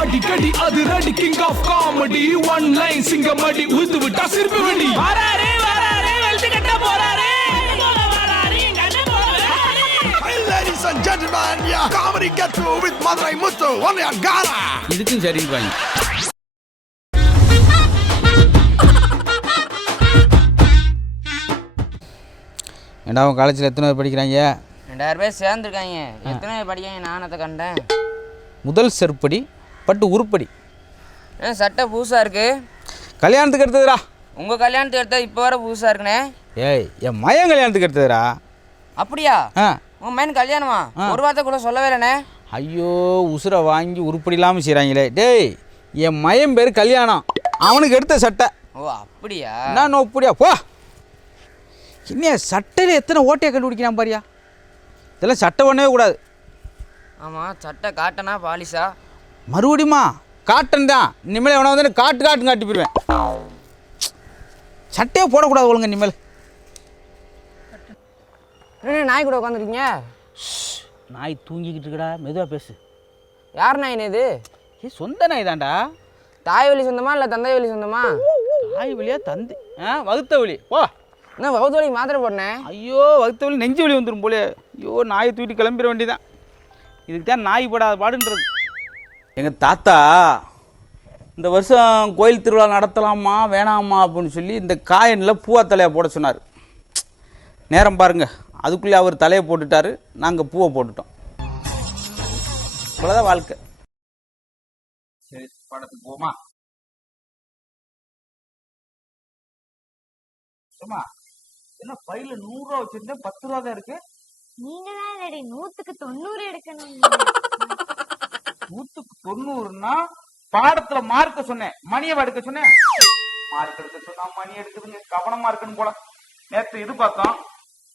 அடிக்கடி அது ready king of comedy one line சிங்கமடி உழுது விட்டா சிரிப்பு வெடி வராரே வராரே வெல்ட் கட்ட போறாரே Ladies and gentlemen, yeah, comedy get through with Madurai Muthu only on Gara. இதுக்கும் சரிங்க. ஏண்டா உன் காலேஜில் எத்தனை பேர் படிக்கிறாங்க? 2000 பேர் சேர்ந்துருக்காங்க. எத்தனை பேர் படிக்காங்க? நானத்தை கண்டேன். முதல் செருப்படி பட்டு உருப்படி. சட்டை புதுசாக இருக்கு. கல்யாணத்துக்கு எடுத்ததுடா. உங்கள் கல்யாணத்துக்கு எடுத்தது இப்போ வர புதுசாக இருக்குண்ணே. ஏய் என் மயன் கல்யாணத்துக்கு எடுத்ததுடா. அப்படியா? ஆ உங்கள் மயன் கல்யாணமா? ஒரு வார்த்தை கூட சொல்லவே இல்லைண்ணே. ஐயோ உசுரை வாங்கி உருப்படி இல்லாமல் செய்கிறாங்களே. டேய் என் மயன் பேர் கல்யாணம், அவனுக்கு எடுத்த சட்டை. ஓ அப்படியா? நான் அப்படியா போ. இன்னும் சட்டையில் எத்தனை ஓட்டையை கண்டுபிடிக்கிறான் பாரியா. இதெல்லாம் சட்டை பண்ணவே கூடாது. ஆமாம், சட்டை காட்டனா பாலிஷா? மறுபடியுமா காட்டன் தான். இனிமேல் எவனை வந்து காட்டு காட்டி போயிடுவேன். சட்டையே போடக்கூடாது ஒழுங்க இனிமேல். என்ன நாய் கூட உட்காந்துருக்கீங்க? நாய் தூங்கிக்கிட்டு இருக்கடா, மெதுவாக பேசு. யார் நாயின்னு இது? சொந்த நாய் தான்டா. தாய் வழி சொந்தமா இல்லை தந்தை வழி சொந்தமா? தாய் வழியா தந்தை? வகுத்த வழி. ஓ என்ன வகுத்த வழி மாத்திரை போட்டேன்? ஐயோ வகுத்த வழி நெஞ்சு வலி வந்துடும் போலே. ஐயோ நாயை தூக்கிட்டு கிளம்பிட வேண்டியதான். இதுக்கு தான் நாய் படாத பாடுன்றது. எங்கள் தாத்தா இந்த வருஷம் கோயில் திருவிழா நடத்தலாமா வேணாமா அப்படின்னு சொல்லி இந்த காயனில் பூவா தலையை போட சொன்னார். நேரம் பாருங்க, அதுக்குள்ளே அவர் தலையை போட்டுட்டாரு, நாங்கள் பூவை போட்டுட்டோம். இவ்வளோதான் வாழ்க்கை. சரி படத்துக்கு போமா? என்ன பையில 100 ரூபா வச்சிருந்தேன், 10 ரூபா தான் இருக்கு. நீங்க தான் 100க்கு 90 எடுக்கணும். 100க்கு 90ன்னா பாடத்துல மார்க்க சொன்னேன், மணியை எடுக்க சொன்னேன். மார்க் எடுக்க சொன்னா மணி எடுக்குதுங்க, கவனமா இருக்கணும் போல. நேற்று இது பார்த்தோம்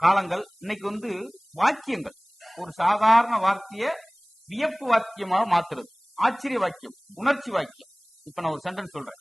காலங்கள். இன்னைக்கு வந்து வாக்கியங்கள். ஒரு சாதாரண வார்த்தைய வியப்பு வாக்கியமாக மாத்துறது, ஆச்சரிய வாக்கியம், உணர்ச்சி வாக்கியம். இப்ப நான் ஒரு சென்டென்ஸ் சொல்றேன்.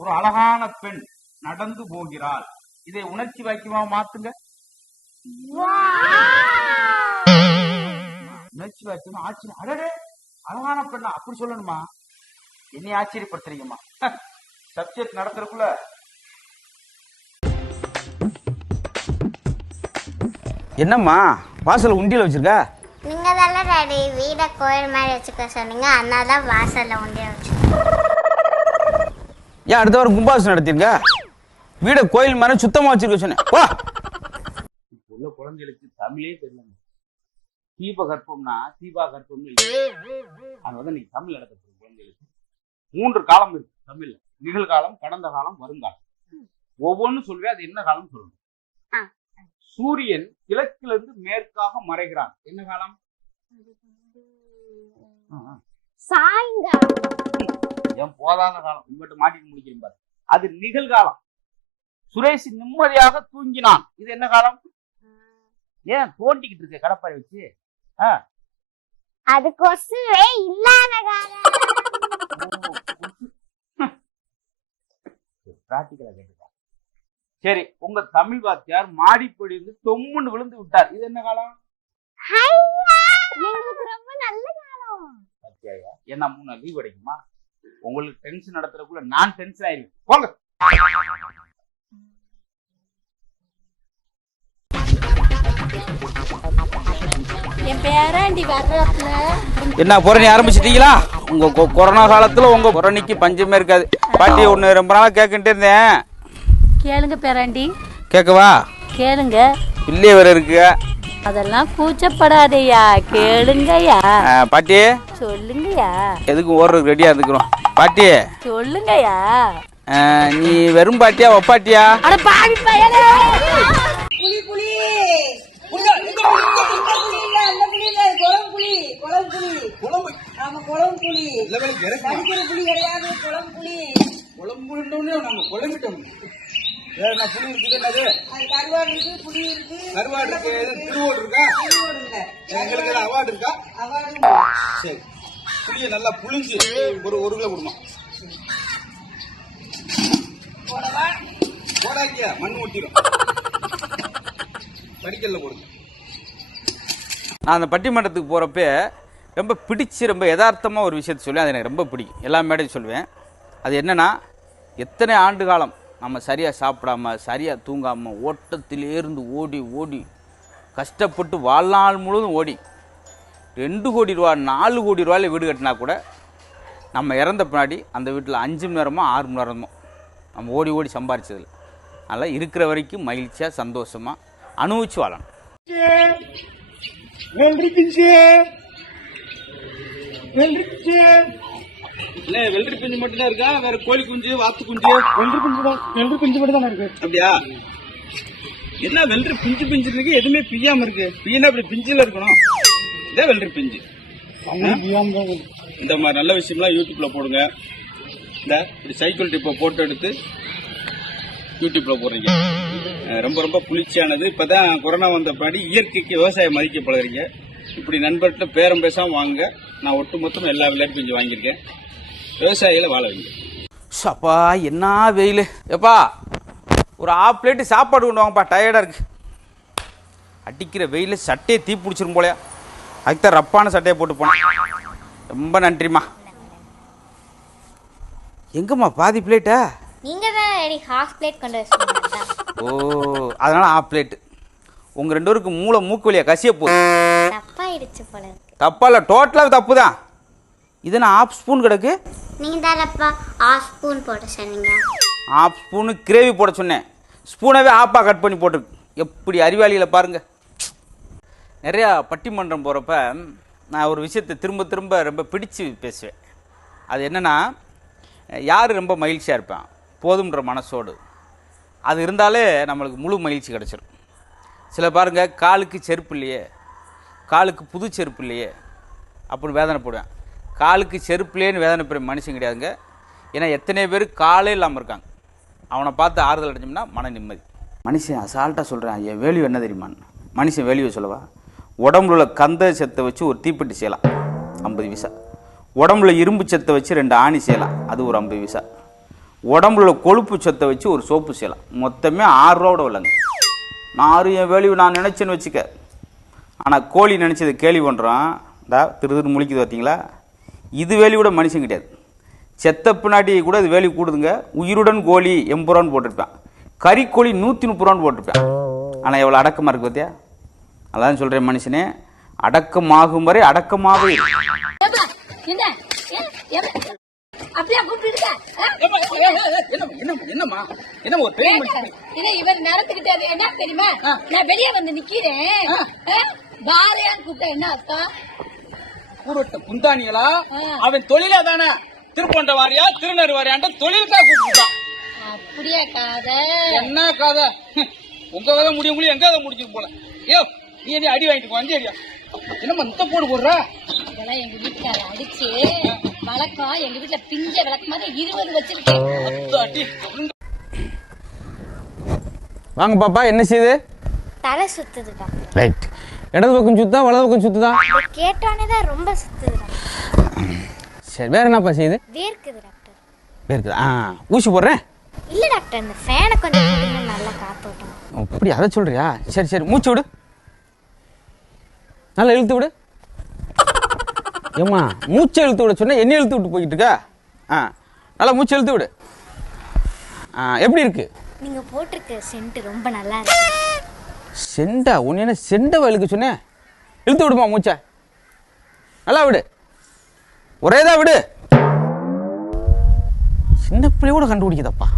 ஒரு அழகான பெண் நடந்து போகிறாள், இதை உணர்ச்சி வாக்கியமாக மாத்துங்க. உணர்ச்சி வாக்கியம் ஆச்சரியம். அடடே அழகான பெண்ணா அப்படி சொல்லணுமா? என்னை ஆச்சரியப்படுத்துறீங்கம்மா. சப்ஜெக்ட் நடத்துறதுக்குள்ள என்னம்மா வாசல் உண்டியல் வச்சிருக்க? நீங்க தானே டாடி வீட கோயில் மாதிரி வச்சுக்க சொன்னீங்க, அதனால தான் வாசல்ல உண்டியல் வச்சிருக்கேன். ஏன் அடுத்த வாரம் கும்பாபிஷேகம் நடத்திருங்க? வீட கோயில் மாதிரி சுத்தமா வச்சிருக்க சொன்னேன். வா. உள்ள குழந்தைகளுக்கு தமிழே தெரியல. தீப கற்பம்னா தீபா கற்பம்னு இல்லை. அதனால இன்னைக்கு தமிழ் நடத்த குழந்தைகளுக்கு 3 காலம் இருக்கு தமிழ்ல. நிகழ்காலம், கடந்த காலம், வருங்காலம். ஒவ்வொன்னு சொல்வேன், அது என்ன காலம் சொல்லணும். சூரியன் கிழக்கிலிருந்து மேற்காக மறைகிறான், என்ன காலம்? சாயங்காலம். ஏன் போதாத காலம் இவட்ட மாட்டிட்டு முடிக்கிறேன் பாரு, அது நிகழ்காலம். சுரேஷ் நிம்மதியாக தூங்கினான், இது என்ன காலம்? ஏன் தோண்டிக்கிட்டு இருக்க கடப்பாரை வச்சு? அது கொசுவே இல்லாத காலம். பிராக்டிகலா கேட்டுக்கா. சரி, உங்க தமிழ் வாத்தியார் மாடிப்படி இருந்து தொம்முன்னு விழுந்து விட்டார், இது என்ன காலம்? எங்களுக்கு ரொம்ப நல்ல காலம். வாத்தியாயா என்ன 3 நாள் லீவ் கிடைக்குமா? உங்களுக்கு டென்ஷன் நடத்துறதுக்குள்ள நான் டென்ஷன் ஆயிருவேன். போங்க. என் பேராண்டி வர்றதுல என்ன புரணி ஆரம்பிச்சிட்டீங்களா? உங்க கொரோனா காலத்துல உங்க புரணிக்கு பஞ்சமே இருக்காது. பாட்டி ஒண்ணு ரொம்ப நாளா கேட்டுட்டே இருந்தேன். கேளுங்க பேராண்டி. கேட்கவா? கேளுங்க. இல்லையே வேற இருக்கு. அதெல்லாம் கூச்சப்படாதேயா, கேளுங்கயா. பாட்டி சொல்லுங்கயா. எதுக்கு ஓடுறதுக்கு ரெடியா இருந்துக்கிறோம். பாட்டி சொல்லுங்கயா. நீ வெறும் பாட்டியா ஒப்பாட்டியா? அட பாவி பையனே. நல்லா புளிஞ்சு ஒரு 1 கிலோ கொடுமா. போடாக்கியா மண் ஊட்டிடும். படிக்கல்ல போடுங்க. நான் அந்த பட்டிமன்றத்துக்கு போறப்ப ரொம்ப பிடிச்சி ரொம்ப யதார்த்தமாக ஒரு விஷயத்தை சொல்லி அது எனக்கு ரொம்ப பிடிக்கும். எல்லா மேடையும் சொல்லுவேன். அது என்னென்னா, எத்தனை ஆண்டு காலம் நம்ம சரியாக சாப்பிடாம சரியாக தூங்காமல் ஓட்டத்திலேருந்து ஓடி ஓடி கஷ்டப்பட்டு வாழ்நாள் முழுவதும் ஓடி 2 கோடி ரூபா 4 கோடி ரூபாயில் வீடு கட்டினா கூட நம்ம இறந்த பின்னாடி அந்த வீட்டில் 5 மணி நேரமோ 6 மணி நேரமோ நம்ம ஓடி ஓடி சம்பாரிச்சதில்லை. அதனால் இருக்கிற வரைக்கும் மகிழ்ச்சியாக சந்தோஷமாக அனுபவிச்சு வாழணும். இல்லை வெள்ளரி பிஞ்சு மட்டும்தான் இருக்கா? வேற கோழி குஞ்சு வாத்து குஞ்சு? வெள்ளரி பிஞ்சு மட்டும் தான் இருக்கு. அப்படியா? என்ன வெள்ளரி பிஞ்சு பிஞ்சு இருக்கு, எதுவுமே பிய்யாம இருக்கு? பிய்னா அப்படி பிஞ்சில இருக்கணும். இதே வெள்ளரி பிஞ்சு. இந்த மாதிரி நல்ல விஷயம்லாம் யூடியூப்ல போடுங்க. இந்த இப்படி சைக்கிள் டிப்பை போட்டோ எடுத்து யூடியூப்ல போடுறீங்க. ரொம்ப ரொம்ப குளிர்ச்சியானது. இப்பதான் கொரோனா வந்த பின்னாடி இயற்கைக்கு விவசாயம் மதிக்க பழகுறீங்க. இப்படி நண்பர்கிட்ட பேரம் பேசாம வாங்க. நான் ஒட்டுமொத்தம் எல்லா விளையாட்டு பிஞ்சு வாங்கியிருக்கேன். விவசாயிகளை வாழ வைங்க. அப்பா என்ன வெயில்! எப்பா ஒரு 1/2 பிளேட்டு சாப்பாடு கொண்டு வாங்கப்பா, டயர்டாக இருக்கு. அடிக்கிற வெயில் சட்டையை தீ பிடிச்சிரும் போலையா, அதுக்குதான் ரப்பான சட்டையை போட்டு போனேன். ரொம்ப நன்றிம்மா. எங்கம்மா பாதி பிளேட்டா? நீங்க தான் ஹாஃப் பிளேட் கொண்டு வச்சிருக்கீங்க. ஓ, அதனால 1/2 பிளேட்டு. உங்க 2 பேருக்கு மூளை மூக்கு வழியா கசிய போகுது. தப்பாயிடுச்சு போல இருக்கு. தப்பா இல்லை, டோட்டலாக தப்பு தான். இது நான் 1/2 ஸ்பூன் கிடக்கு. நீங்க தானப்பா 1/2 ஸ்பூன் போட்டு சொன்னீங்க. 1/2 ஸ்பூனு கிரேவி போட சொன்னேன். ஸ்பூனாவே 1/2 கட் பண்ணி போட்டிருக்கு. எப்படி அறிவாளிகளை பாருங்க. நிறையா பட்டிமன்றம் போகிறப்ப நான் ஒரு விஷயத்தை திரும்ப திரும்ப ரொம்ப பிடிச்சு பேசுவேன். அது என்னென்னா, யார் ரொம்ப மகிழ்ச்சியாக இருப்பேன் போதுன்ற மனசோடு, அது இருந்தாலே நம்மளுக்கு முழு மகிழ்ச்சி கிடச்சிரும். சில பாருங்க, காலுக்கு செருப்பு இல்லையே, காலுக்கு புது செருப்பு இல்லையே அப்படின்னு வேதனைப்படுவேன். காலுக்கு செருப்புலேன்னு வேதனைப்படுற மனுஷன் கிடையாதுங்க. ஏன்னா எத்தனை பேர் காலே இல்லாமல் இருக்காங்க. அவனை பார்த்து ஆறுதல் அடைஞ்சோம்னா மன நிம்மதி. மனுஷன் அசால்ட்டாக சொல்கிறேன், என் வேல்யூ என்ன தெரியுமான்னு. மனுஷன் வேல்யூ சொல்லவா? உடம்புல உள்ள கந்த சத்தை வச்சு ஒரு தீப்பெட்டி செய்யலாம், 50 பைசா. உடம்புல இரும்பு சத்தை வச்சு 2 ஆணி செய்யலாம், அது ஒரு 50 பைசா. உடம்புல உள்ள கொழுப்பு சத்தை வச்சு ஒரு சோப்பு செய்யலாம், மொத்தமே 6 ரூபா இல்லைங்க. நான் என் வேல்யூ நான் நினச்சேன்னு வச்சுக்க. ஆனால் கோழி நினச்சது கேள்வி பண்ணுறோம், இந்த திரு முழிக்குது பார்த்தீங்களா? இது வேல்யூ கூட மனுஷன் கிடையாது. செத்த பின்னாடி கூட இது வேல்யூ கூடுதுங்க. உயிருடன் கோழி 80 ரூபான்னு போட்டிருப்பேன், கறிக்கோழி 130 ரூபான்னு போட்டிருப்பேன். ஆனால் எவ்வளோ அடக்கமாக இருக்கு பார்த்தியா? அதான் சொல்கிறேன், மனுஷனே அடக்கமாகும் வரை அடக்கமாகவே. இவர் நடந்துகிட்டது என்ன தெரியுமா? நான் வெளியே வந்து நிக்கிறேன், பாரையான்னு கூப்பிட்டா என்ன அர்த்தம்? கூடட்ட குந்தானிகளா? அவன் தொழிலா தானே திருப்பண்ட வாரியா திருநர் வாரியான்ற தொழிலுக்காக கூப்பிட்டான். அப்படியே காதை என்ன காதை? உங்க கதை முடியும் முடியும், எங்க கதை முடிச்சு போல. ஏ நீ என்ன அடி வாங்கிட்டு வந்து ஏரியா என்னம்மா இந்த போடு போடுற? இதெல்லாம் எங்க வீட்டுக்கார அடிச்சு வழக்கம். எங்க வீட்டுல பிஞ்ச விளக்கு மாதிரி 20 வச்சிருக்கேன். வாங்க பாப்பா, என்ன செய்யுது? தலை சுத்துது டாக்டர். ரைட். இடது பக்கம் சுத்தா வலது பக்கம் சுத்துதா? கேட்டோன்னே தான் ரொம்ப சுத்துது டாக்டர். சரி, வேற என்னப்பா செய்யுது? வேர்க்குது டாக்டர். வேர்க்குது. ஊசி போடுறேன். இல்ல டாக்டர், இந்த ஃபேனை கொஞ்சம் போடுங்க, நல்லா காத்தோட்டம். அப்படி அதை சொல்றியா? சரி சரி, மூச்சு விடு, நல்லா இழுத்து விடு. ஏம்மா மூச்சை இழுத்து விட சொன்ன, என்ன இழுத்து விட்டு போய்கிட்டு இருக்கா? நல்லா மூச்சு இழுத்து விடு. எப்படி இருக்கு? நீங்க போட்டிருக்க சென்ட் ரொம்ப நல்லா இருக்கு. செண்டா? உன்ன என்ன செண்டை இழுக்க சொன்னேன்? இழுத்து விடுமா மூச்சை, நல்லா விடு, ஒரேதான் விடு. சின்ன பிள்ளை கூட கண்டுபிடிக்குதப்பா.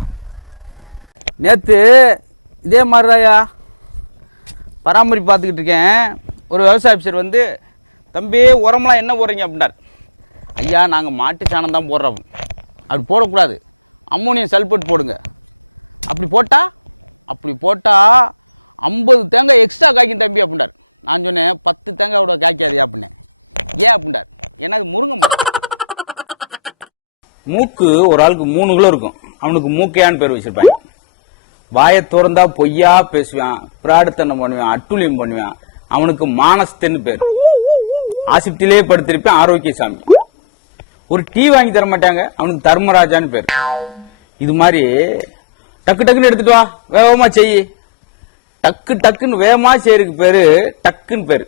மூக்கு ஒரு ஆளுக்கு 3 கிலோ இருக்கும். அவனுக்கு மூக்கையான்னு பேர் வச்சிருப்பாங்க. வாயை திறந்தா பொய்யா பேசுவான், பிராடுத்தனம் பண்ணுவான், அட்டுழியம் பண்ணுவான். அவனுக்கு மானஸ்தன்னு பேர். ஆசிப்டிலே படுத்திருப்பேன், ஆரோக்கியசாமி. ஒரு டீ வாங்கி தர மாட்டாங்க, அவனுக்கு தர்மராஜான்னு பேர். இது மாதிரி டக்கு டக்குன்னு எடுத்துட்டு வா, வேகமா செய், டக்கு டக்குன்னு வேகமா செய்யறதுக்கு பேரு டக்குன்னு பேரு.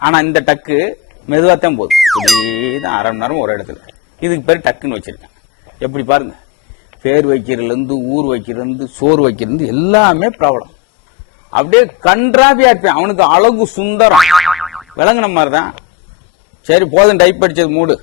ஆனா இந்த டக்கு மெதுவாகத்தான் போகுது. இப்படிதான் அரை மணி நேரம் ஒரு இடத்துல. இதுக்கு பேர் டக்குன்னு வச்சிருக்கேன். எப்படி பாருங்க, பேர் வைக்கிறதுலேருந்து ஊர் வைக்கிறதுலேருந்து சோறு வைக்கிறது எல்லாமே ப்ராப்ளம். அப்படியே கன்றாவியா இருப்பேன். அவனுக்கு அழகு சுந்தரம் விளங்குன மாதிரி தான். சரி போதும், டைப் அடிச்சது மூடு.